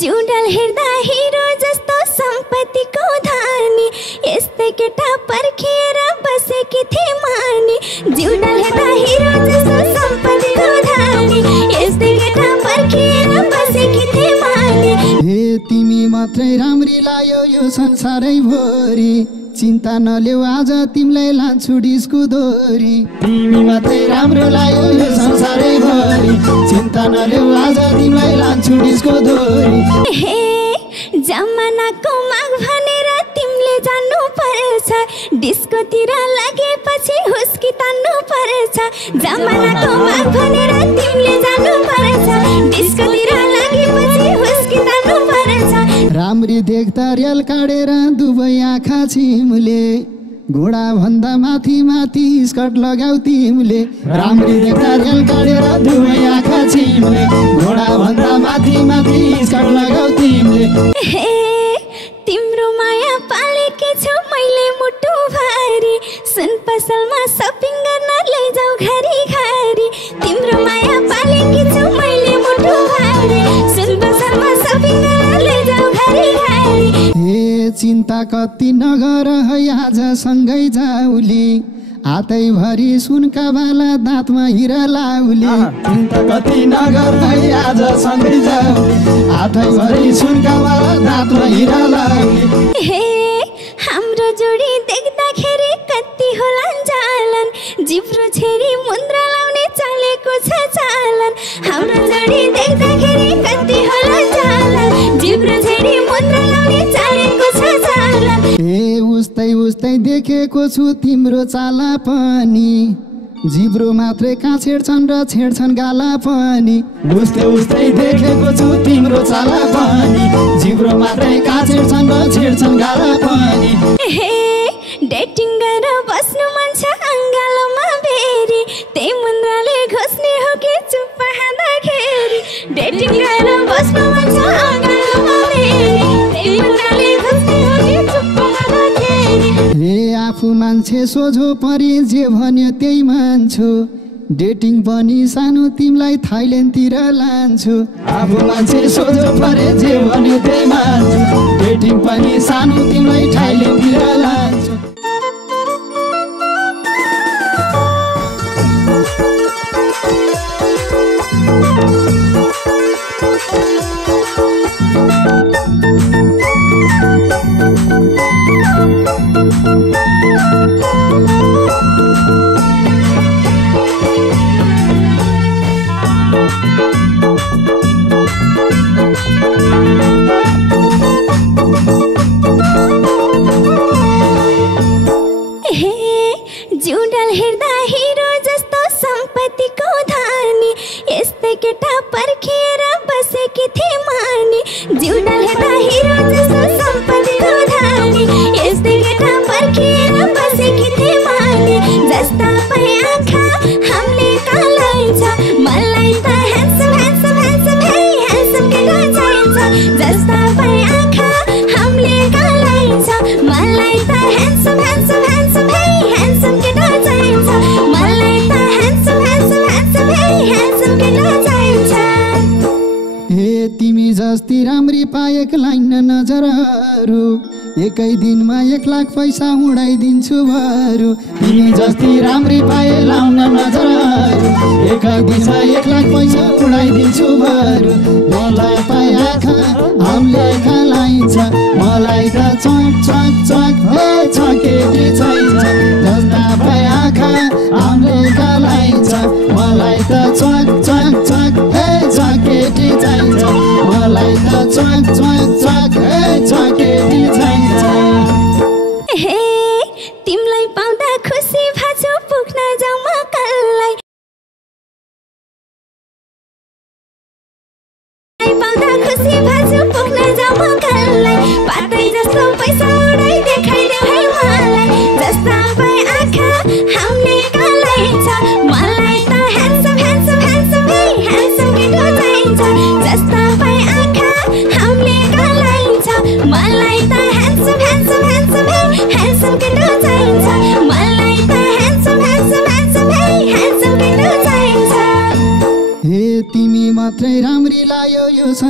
जुडल हेर्दा हिरो जस्तो सम्पत्तिको धनी यस्तै केटा पर्खिएर बसेकी थिए मानी जुडल हेर्दा हिरो जस्तो सम्पत्तिको धनी यस्तै केटा पर्खिएर बसेकी थिए मानी हे तिमी मात्रै राम्री लाग्यो यो संसारै भरि चिन्ता नलेऊ आज तिमीलाई लान्छु डिस्को दोरी तिमी मात्रै राम्रो लाग्यो यो संसारै भरि चिन्ता नलेऊ आज तिमीलाई लान्छु डिस्को दोरी हे जमानाको माग भनेर तिमीले जान्नु पर्छ डिस्कोतिर लागेपछि हुस्की तान्नु पर्छ जमानाको माग भनेर तिमीले जान्नु पर्छ डिस्कोतिर लागेपछि हुस्की तान्नु पर्छ राम्री देख्दा रेल काटेर दुवै आँखा छिमले घोडा भन्दा माथि माथि स्कर्ट लगाऊ तिमीले राम्री देख्दा रेल काटेर दुवै आँखा छिमले घोडा भन्दा माथि माथि स्कर्ट लगाऊ तिमीले हे तिम्रो माया पालेकी छु मैले मुटु भरि सुन पसलमा सपिङ गर्न लैजाऊ घरी घरी तिम्रो माया पालेकी छु मैले मुटु भरि सुन पसलमा सपिङ गर्न लैजाऊ घरी घरी हे चिन्ता कति नगर है आज सँगै जाउली हातैभरि सुनका बाला दाँतमा हिरा लाउली चिन्ता कति नगर है आज सँगै जाउली हातैभरि सुनका बाला दाँतमा हिरा लाउली हे हाम्रो जोडी देख्दाखेरि कति होला जालन जिब्रो छेरी मुन्द्रा लाउने चलेको छ चालन हाम्रो जोडी देख्दाखेरि कति होला जालन जिब्रो छेरी मुन्द्रा लाउने चलेको छ चालन हे उस्तै उस्तै देखेको छु तिम्रो चाला पनि जिब्रो मात्रै कहाँ छेड्छन् र छेड्छन् गाला पनि उस्तै उस्तै देखेको छु तिम्रो चाला पनि जिब्रो मात्रै कहाँ छेड्छन् र छेड्छन् गाला पनि हे डेटिङ गरेर बस्नु मन छ अङ्गालोमा बेरी त्यही मुन्द्राले घोस्ने हो कि चुप हाँदाखेरि डेटिङ गरेर बस्नु मन छ अङ्गालोमा बेरी त्यही मुन्द्राले घोस्ने हो कि चुप हाँदाखेरि हे आफू मान्छे सोझो परि जे भन्यो त्यही मान्छु डेटिङ पनि सानो तिमीलाई थाइल्यान्डतिर लान्छु आफू मान्छे सोझो परे जे भन्यो त्यही मान्छु डेटिङ पनि सानो तिमीलाई थाइल्यान्डतिर लान्छु जुडल हेर्दा हिरो जस्तो सम्पत्तिको धनी यस्तै केटा पर्खिएर बसेकी थिए मानी जुडल हेर्दा हिरो जस्तो सम्पत्तिको धनी यस्तै केटा पर्खिएर बसेकी थिए मानी जस्ता पै आँखा हामीले कालाइन्छ मलाई त ह्यान्डसम ह्यान्डसम ह्यान्डसम हे ह्यान्डसम केटा चाहिन्छ जस्ता पै आँखा हामीले कालाइन्छ मलाई त ह्यान्डसम ह्यान्डसम ह्यान्डसम हे ह्यान्डसम केटा चाहिन्छ मलाई त ह्यान्डसम ह्यान्डसम ह्यान्डसम हे ह्यान्डसम केटा चाहिन्छ हे तिमी जस्ती राम्री पाएक लाइन नजरहरू एकै दिनमा 1 लाख पैसा उडाइदिन्छु बरु तिमी जस्ती राम्री पाए लाउन नजरहरू एकै दिनमा 1 लाख पैसा उडाइदिन्छु बरु मलाई पाए आँखा हामीले खालाइन्छ मलाई त चक चक चक हे चकेटी चाहिन्छ जस्ता पाए आँखा हामीले खालाइन्छ मलाई त चक चक चक हे चकेटी चाहिन्छ मलाई त चक चक चक हे चकेटी चाहिन्छ हे तिमीलाई पाउँदा खुसी भाछु पुग्न जाऊ म कल्लाई पाउँदा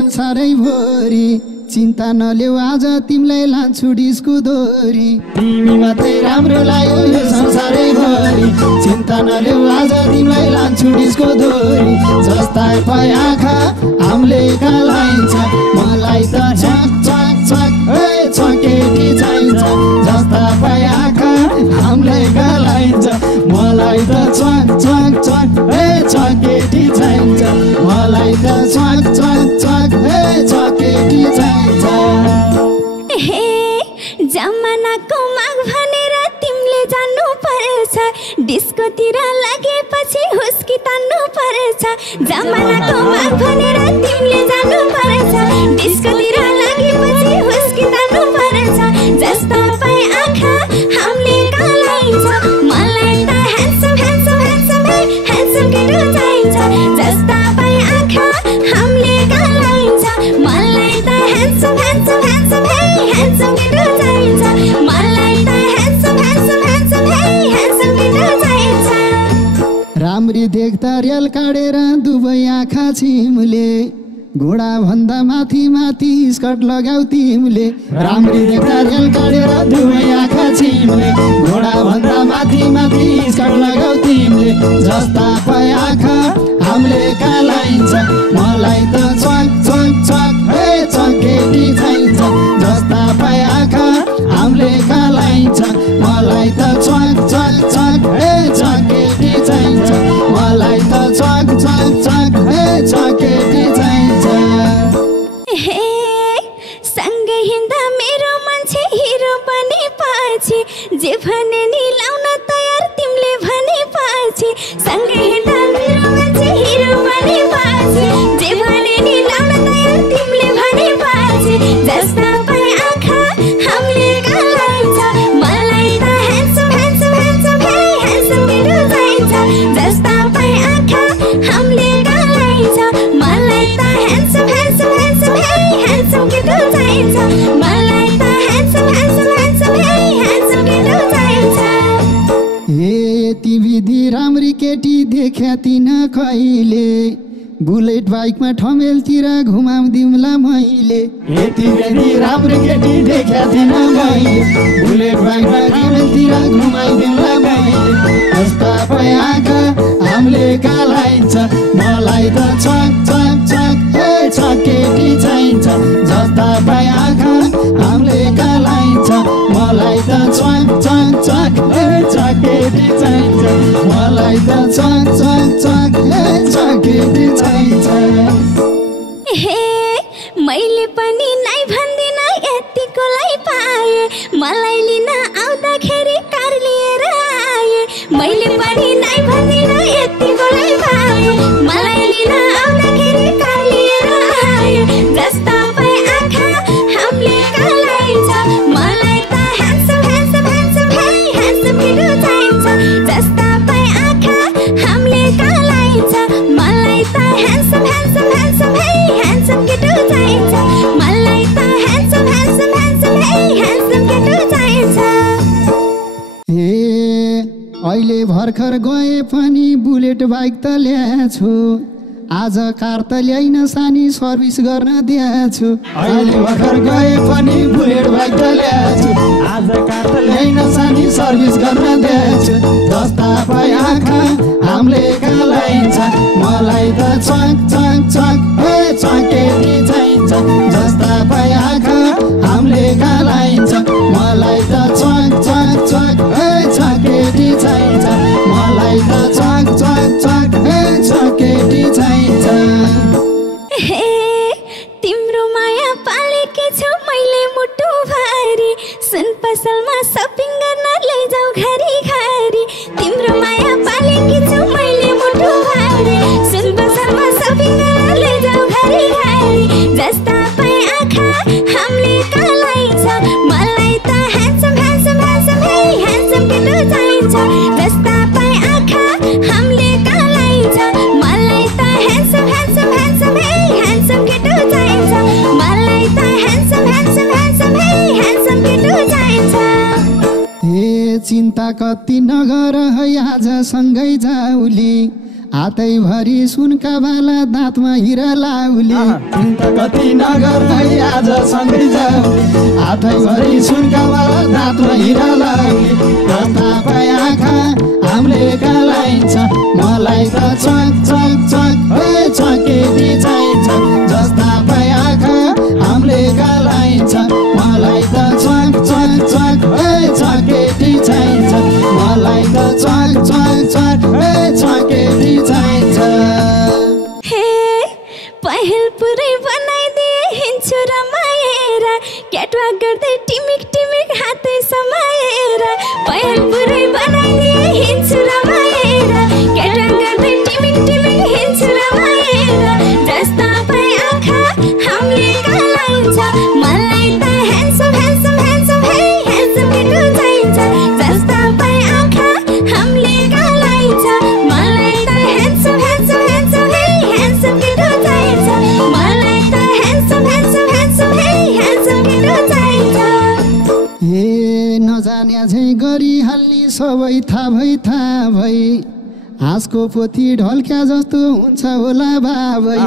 संसारै भोरी चिन्ता नलेऊ आज तिमीलाई लान्छु डिस्को दोरी तिमी मात्रै राम्रो लाग्यो यो संसारै भोरी चिन्ता नलेऊ आज तिमीलाई लान्छु डिस्को दोरी जस्ता पाए आँखा हामीले कालाइन्छ मलाई त छक छक छक छकेटी चाहिन्छ जस्ता पाए आँखा हामीले कालाइन्छ मलाई त छक छक छक छकेटी चाहिन्छ मलाई त छक छक छक छकेटी चाहिन्छ हे जमानाको माग भनेर तिमीले जान्नु पर्छ डिस्कोतिर लागेपछि हुस्की तान्नु पर्छ जमानाको माग भनेर तिमीले जान्नु पर्छ डिस्कोतिर लागेपछि हुस्की तान्नु पर्छ जस्ता पाए आँखा हामीले कालाइन्छ मलाई त ह्यान्डसम ह्यान्डसम ह्यान्डसम ह्यान्डसम केटो चाहिन्छ जस्ता पाए आँखा हामीले कालाइन्छ मलाई त ह्यान्डसम ह्यान्डसम ह्यान्डसम ह्यान्डसम केटो चाहिन्छ मलाई त ह्यान्डसम ह्यान्डसम ह्यान्डसम ह्यान्डसम केटो चाहिन्छ राम्री देख्दा रेल काटेर दुवै आँखा छिमले घोडा भन्दा माथि माथि स्कर्ट लगाऊ तिमीले राम्री देख्दा रेल काटेर दुवै आँखा छिमले घोडा भन्दा माथि माथि स्कर्ट लगाऊ तिमीले जस्ता पाए आँखा हामीले कालाइन्छ मलाई त छक छक छक छकेटी चाहिन्छ जस्ता पाए आँखा हामीले कालाइन्छ मलाई त छक छक छक छकेटी चाहिन्छ मलाई त छक छक छक छकेटी चाहिन्छ हे सँगै हिँड्दा मेरो मान्छे हिरो बने पछि जे भने नि लाउन तयार तिमीले भने पछि सँगै हिँड्दा मेरो मान्छे हिरो बने पछि जे भने नि लाउन तयार तिमीले भने पछि जस्ता पाए आँखा हामीले कालाइन्छ मलाई त ह्यान्डसम ह्यान्डसम ह्यान्डसम ह्यान्डसम केटो चाहिन्छ जस्ता पाए आँखा हामीले कालाइन्छ मलाई त ह्यान्डसम ह्यान्डसम ह्यान्डसम ह्यान्डसम केटो चाहिन्छ मलाई त ह्यान्डसम ह्यान्डसम ह्यान्डसम ह्यान्डसम केटो चाहिन्छ हे यति विधि राम्री केटी देख्या तिन कहिले बुलेट बाइकमा ठमेलतिर घुमाउँदिउँला मैले यति विधि राम्री केटी देख्या थिन मैले बुलेट बाइकमा ठमेलतिर घुमाइदिउँला मैले जस्ता पाए आँखा हामीले कालाइन्छ मलाई त छक छक छक छकेटी चाहिन्छ जस्ता पाए आँखा हामीले कालाइन्छ मलाई त छक छक छक छकेटी चाहिन्छ मलाई त छक छक छक छकेटी चाहिन्छ हे मैले पनि नाइ भन्दिन यतिकोलाई पाए मलाई लिन आउँदाखेरि कार लिएर आए मैले पनि नाइ भन्दिन यतिकोलाई पाए मलाई लिन आउँदाखेरि कार लिएर आए जस्ता पाए आँखा हामीले कालाइन्छ मलाई त ह्यान्डसम ह्यान्डसम ह्यान्डसम ह्यान्डसम केटो चाहिन्छ जस्ता पाए आँखा हामीले कालाइन्छ मलाई त ह्यान्डसम ह्यान्डसम ह्यान्डसम ह्यान्डसम केटो चाहिन्छ मलाई त ह्यान्डसम ह्यान्डसम ह्यान्डसम ह्यान्डसम केटो चाहिन्छ हे अहिले भर्खर गए पनि बुलेट बाइक त ल्याछु आज कार त ल्याइन सानी सर्भिस गर्न दिएछु अहिले भर्खर गए पनि बुलेट बाइक त ल्याछु आज कार त ल्याइन सानी सर्भिस गर्न दिएछु जस्ता पाए आँखा हामीले कालाइन्छ मलाई त छक छक छक छकेटी चाहिन्छ जस्ता पाए आँखा हामीले कालाइन्छ मलाई त छक छक छक छकेटी चाहिन्छ मलाई त छक छक छक छकेटी चाहिन्छ हे तिम्रो माया पालेकी छु मैले मुटु भारी सुन पसलमा सपिङ गर्न लैजाऊ घरी घरी तिम्रो माया पालेकी छु मैले मुटु भारी सुन पसलमा सपिङ गर्न लैजाऊ घरी घरी जस्ता पाए आँखा हामीले कालाइन्छ मलाई त ह्यान्डसम ह्यान्डसम ह्यान्डसम ह्यान्डसम केटो चाहिन्छ जस्ता पाए आँखा हामीले कालाइन्छ मलाई त ह्यान्डसम ह्यान्डसम ह्यान्डसम ह्यान्डसम केटो चाहिन्छ मलाई त ह्यान्डसम ह्यान्डसम ह्यान्डसम ह्यान्डसम केटो चाहिन्छ हे चिन्ता कति नगर है आज सँगै जाउली हातैभरि सुनका बाला दाँतमा हिरा लाउले चिन्त कति नगर भाइ आज सँगै जाउने हातैभरि सुनका बाला दाँतमा हिरा लाउले जस्ता पाए आँखा हामीले कालाइन्छ मलाई त चक चक चक हे चकेटी चाहिन्छ जस्ता पाए आँखा हामीले कालाइन्छ मलाई त चक चक चक हे चकेटी चाहिन्छ मलाई त चक चक चक हे चकेटी चाहिन्छ हे पहल पुरै बनाइदिए हिँड्छु रमाएर क्याटवाक गर्दै टिमिक टिमिक हातै समाएर पहल पुरै बनाइदिए हिँड्छु रमाएर क्याटवाक गर्दै टिमिक टिमिक हिँड्छु रमाएर जस्ता पाए आँखा हामीले कालाइन्छ मलाई त ह्यान्डसम ह्यान्डसम ह्यान्डसम हे ह्यान्डसम केटो चाहिन्छ जस्ता पाए आँखा हामीले कालाइन्छ मलाई त ह्यान्डसम ह्यान्डसम ह्यान्डसम हे ह्यान्डसम केटो चाहिन्छ मलाई त ह्यान्डसम ह्यान्डसम ह्यान्डसम हे ह्यान्डसम केटो चाहिन्छ हे नजान्या झै गरिहाल्ने सबै थाहा भई हाँसको पोथी ढल्क्या जस्तो हुन्छ होला बाबै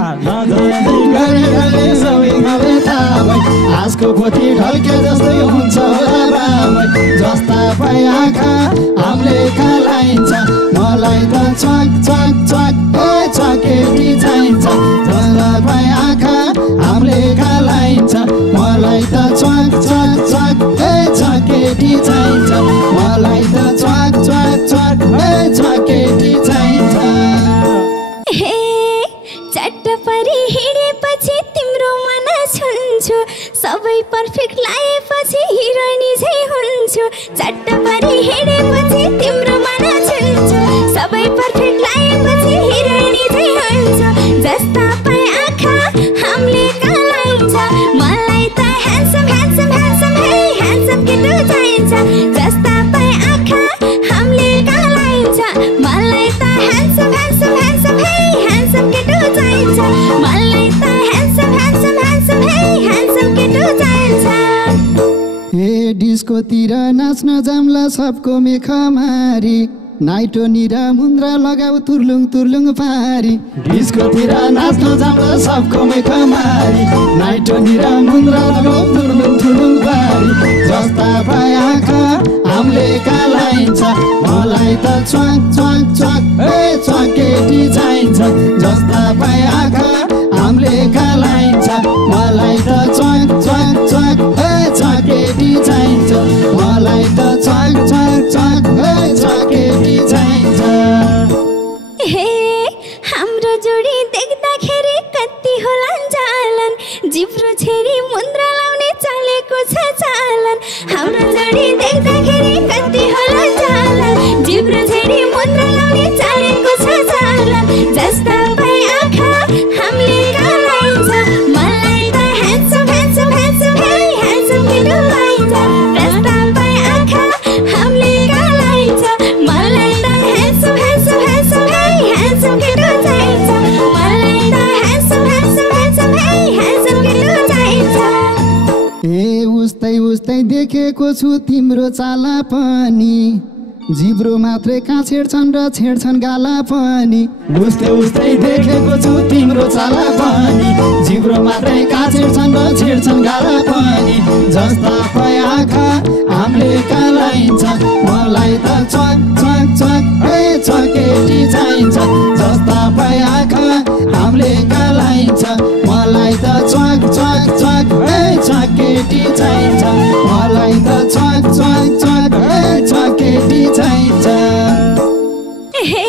हाँसको पोथी ढल्क्या जस्तै हुन्छ होला बाबै जस्ता पाए आँखा हामीले कालाइन्छ मलाई त चक चक चक हे चकेटी चाहिन्छ जस्ता पाए आँखा हामीले कालाइन्छ मलाई त चक चक चक हे चकेटी चाहिन्छ मलाई त चक चक चक हे चकेटी चाहिन्छ हे चट्ट परी हिँडेपछि तिम्रो मन छुन्छु सबै पर्फेक्ट लागेपछि हिरोइनी झै हुन्छु चट्ट परी हिँडेपछि तिम्रो मन छुन्छु सबै पर्फेक्ट लागेपछि हिरोइनी झै हुन्छु जस्ता पाए आँखा हामीले कालाइन्छ मलाई त ह्यान्डसम ह्यान्डसम ह्यान्डसम हे ह्यान्डसम केटो चाहिन्छ जस्ता पाए आँखा हामीले कालाइन्छ मलाई त ह्यान्डसम ह्यान्डसम ह्यान्डसम हे ह्यान्डसम केटो चाहिन्छ मलाई त ह्यान्डसम ह्यान्डसम ह्यान्डसम हे ह्यान्डसम केटो चाहिन्छ हे डिस्कोतिर नाच्न जाम्ला सबको मेखमारी नाइटोनिर मुन्द्रा लगाऊ तुर्लुङ तुर्लुङ पारी डिस्कोतिर नाच्न जाम्ला सबको मेखमारी नाइटोनिर मुन्द्रा लगाऊ तुर्लुङ तुर्लुङ पारी जस्ता पाए आँखा हामीले कालाइन्छ मलाई त चक चक चक हे चकेटी चाहिन्छ जस्ता पाए आँखा हामीले कालाइन्छ मलाई त चक चक चक हे चकेटी चाहिन्छ मलाई त चक चक चक हे चकेटी चाहिन्छ हे हाम्रो जोडी देख्दाखेरि कति होला जालन जिब्रो छेरी मुन्द्रा लाउने चलेको छ चालन हाम्रो जोडी देख्दाखेरि कति होला जालन जिब्रो छेरी मुन्द्रा लाउने चलेको छ चालन जस्ता पाए आँखा हामीले कालाइन्छ मलाई त ह्यान्डसम ह्यान्डसम ह्यान्डसम हे ह्यान्डसम केटो चाहिन्छ जस्ता पाए आँखा हामीले कालाइन्छ मलाई त ह्यान्डसम ह्यान्डसम ह्यान्डसम हे ह्यान्डसम केटो चाहिन्छ मलाई त ह्यान्डसम ह्यान्डसम ह्यान्डसम हे ह्यान्डसम केटो चाहिन्छ हे उस्तै उस्तै देखेको छु तिम्रो चाला पनि जिब्रो मात्रै कहाँ छेड्छन् र छेड्छन् गाला पनि उस्तै उस्तै देखेको छु तिम्रो चाला पनि जिब्रो मात्रै कहाँ छेड्छन् र छेड्छन् गाला पनि जस्ता पाए आँखा हामीले कालाइन्छ मलाई त चक चक चक हे चकेटी चाहिन्छ जस्ता पाए आँखा हामीले कालाइन्छ मलाई त चक चक चक हे चकेटी चाहिन्छ मलाई त चक चक चक हे चकेटी चाहिन्छ हे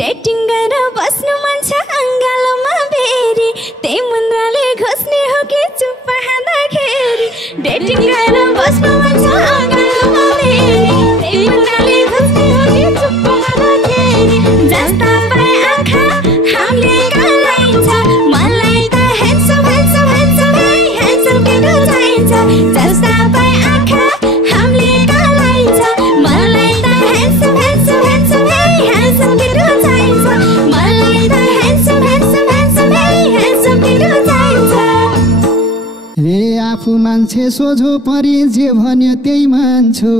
डेटिङ गरेर बस्नु मन छ अङ्गालोमा बेरी त्यही मुन्द्राले घोस्ने हो कि चुप हाँदाखेरि डेटिङ गरेर बस्नु मन छ अङ्गालोमा बेरी त्यही मुन्द्राले घोस्ने हो कि चुप हाँदाखेरि जस्ता पाए आँखा हामीले कालाइन्छ मलाई त ह्यान्डसम ह्यान्डसम ह्यान्डसम हे ह्यान्डसम केटो चाहिन्छ जस्ता पाए आँखा हामीले कालाइन्छ मलाई त ह्यान्डसम ह्यान्डसम ह्यान्डसम हे ह्यान्डसम केटो चाहिन्छ मलाई त ह्यान्डसम ह्यान्डसम ह्यान्डसम हे ह्यान्डसम केटो चाहिन्छ हे आफू मान्छे सोझो परि जे भन्यो त्यही मान्छु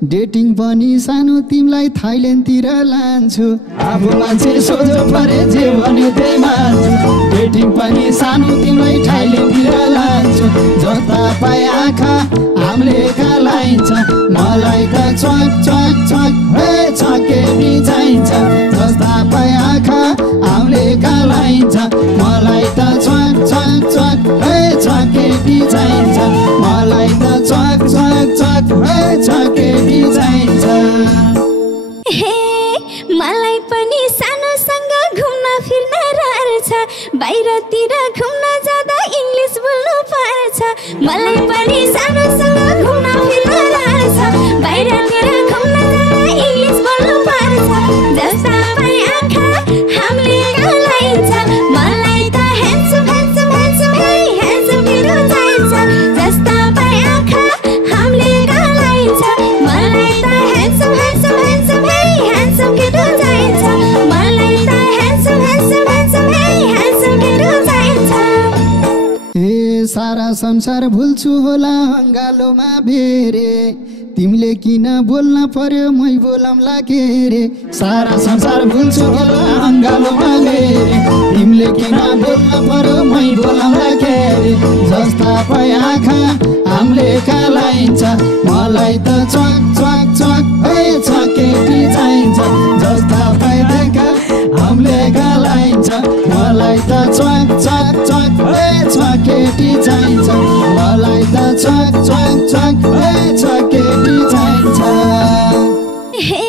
डेटिङ पनि सानो तिमीलाई थाइल्यान्डतिर लान्छु आफू मान्छे सोझो परे जे भने त्यही मान्छु डेटिङ पनि सानो तिमीलाई थाइल्यान्डतिर लान्छु जस्ता पाए आँखा हामीले कालाइन्छ मलाई त छक छक छक हे छकेटी चाहिन्छ जस्ता पाए आँखा हामीले कालाइन्छ मलाई त छक छक छक हे छकेटी चाहिन्छ मलाई त छक छक छक हे छकेटी चाहिन्छ हे मलाई पनि सानोसँग घुम्न फिर्न रहर छ बाहिरतिर घुम्न जाँदा इङ्ग्लिस बोल्नु पर्छ मलाई पनि सानोसँग घुम्न फिर्न रहर छ बाहिरतिर घुम्न जाँदा इङ्ग्लिस बोल्नु पर्छ जस्ता पाए आँखा हामीले कालाइन्छ मलाई त ह्यान्डसम ह्यान्डसम ह्यान्डसम हे ह्यान्डसम केटो चाहिन्छ जस्ता पाए आँखा हामीले कालाइन्छ मलाई त ह्यान्डसम ह्यान्डसम ह्यान्डसम हे ह्यान्डसम केटो चाहिन्छ मलाई त ह्यान्डसम ह्यान्डसम ह्यान्डसम हे ह्यान्डसम केटो चाहिन्छ ए सारा संसार भुल्छु होला अङ्गालोमा बेरे तिमीले किन बोल्न पर्यो मै बोलाउँला के रे सारा संसार भुल्छु होला अङ्गालोमा बेरे तिमीले किन बोल्न पर्यो मै बोलाउँला के रे जस्ता पाए आँखा हामीले कालाइन्छ मलाई त छक छक छक हे छकेटी चाहिन्छ जस्ता पाए आँखा हामीले कालाइन्छ मलाई त छक छक छक हे छकेटी चाहिन्छ मलाई त छक छक छक हे छकेटी चाहिन्छ हे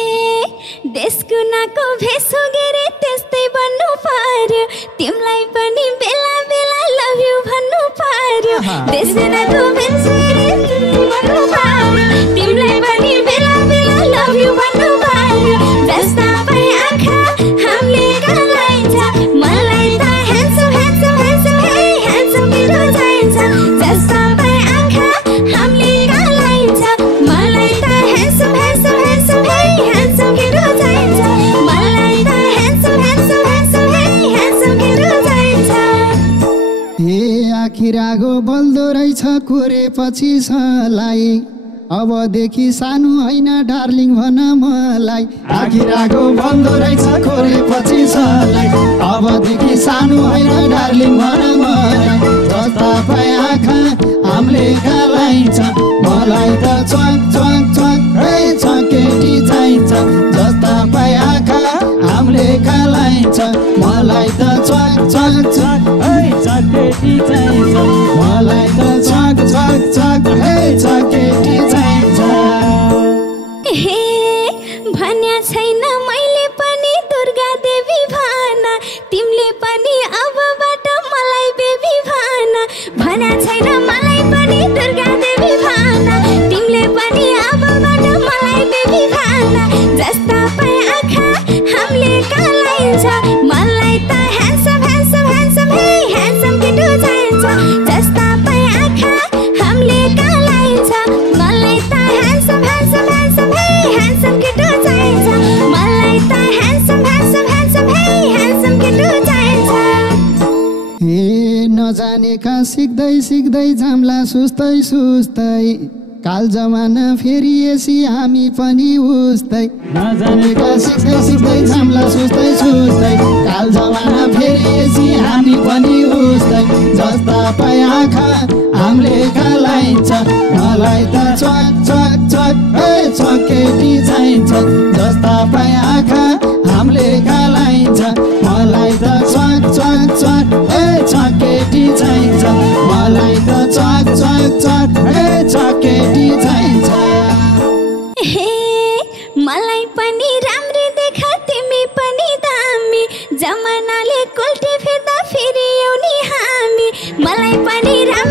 देशकुनाको भेष गेरे त्यस्तै बन्नु पर्यो तिमीलाई पनि बेला बेला लभ यु भन्नु पर्यो देशकुनाको भेष गेरे त्यस्तै बन्नु पर्यो तिमीलाई पनि बेला बेला लभ यु भन्नु पर्यो जस्ता पाए आँखा हामीले कालाइन्छ मलाई त ह्यान्डसम ह्यान्डसम ह्यान्डसम हे ह्यान्डसम केटो चाहिन्छ जस्ता पाए आँखा हामीले कालाइन्छ मलाई त ह्यान्डसम ह्यान्डसम ह्यान्डसम हे ह्यान्डसम केटो चाहिन्छ मलाई त ह्यान्डसम ह्यान्डसम ह्यान्डसम हे ह्यान्डसम केटो चाहिन्छ ए आखिर आगो बल्दो रहेछ कोरेपछि सलाई अबदेखि सानो होइन डार्लिङ भन मलाई आखिर आगो बन्दो रहेछ खोरेपछि सलाई अबदेखि सानो होइन डार्लिङ भन मलाई जस्ता पाए आँखा हामीले कालाइन्छ मलाई त छक छक छक हे छकेटी चाहिन्छ जस्ता पाए आँखा हामीले कालाइन्छ मलाई त छक छक छक हे छकेटी चाहिन्छ मलाई त छक छक छक हे छकेटी चाहिन्छ हे भन्या छैन मैले पनि दुर्गा देवी भाना तिमीले पनि अबबाट मलाई बेबी भाना भन्या छैन मलाई पनि दुर्गा देवी भाना तिमीले पनि अबबाट मलाई बेबी भाना जस्ता पाए आँखा हामीले कालाइन्छ मलाई त ह्यान्डसम ह्यान्डसम ह्यान्डसम हे ह्यान्डसम केटो चाहिन्छ जस्ता पाए आँखा हामीले कालाइन्छ मलाई त ह्यान्डसम ह्यान्डसम ह्यान्डसम हे ह्यान्डसम केटो चाहिन्छ मलाई त ह्यान्डसम ह्यान्डसम ह्यान्डसम हे ह्यान्डसम केटो चाहिन्छ ए नजानेका सिक्दै सिक्दै जाम्ला सुस्तै सुस्तै काल जमाना फेरिएसी हामी पनि उस्तै नजानेका सिक्दै सिक्दै जाम्ला सुस्तै सुस्तै काल जमाना फेरिएसी हामी पनि उस्तै जस्ता पाए आँखा हामीले कालाइन्छ मलाई त छक छक छक हे छकेटी चाहिन्छ जस्ता पाए आँखा हामीले कालाइन्छ मलाई त छक छक छक हे छकेटी चाहिन्छ मलाई त छक छक छक हे छकेटी चाहिन्छ हे मलाई पनि राम्रो देखा तिमी पनि दामी जमानाले कोल्टे फेर्दा फेरि आउने हामी मलाई पनि राम्रो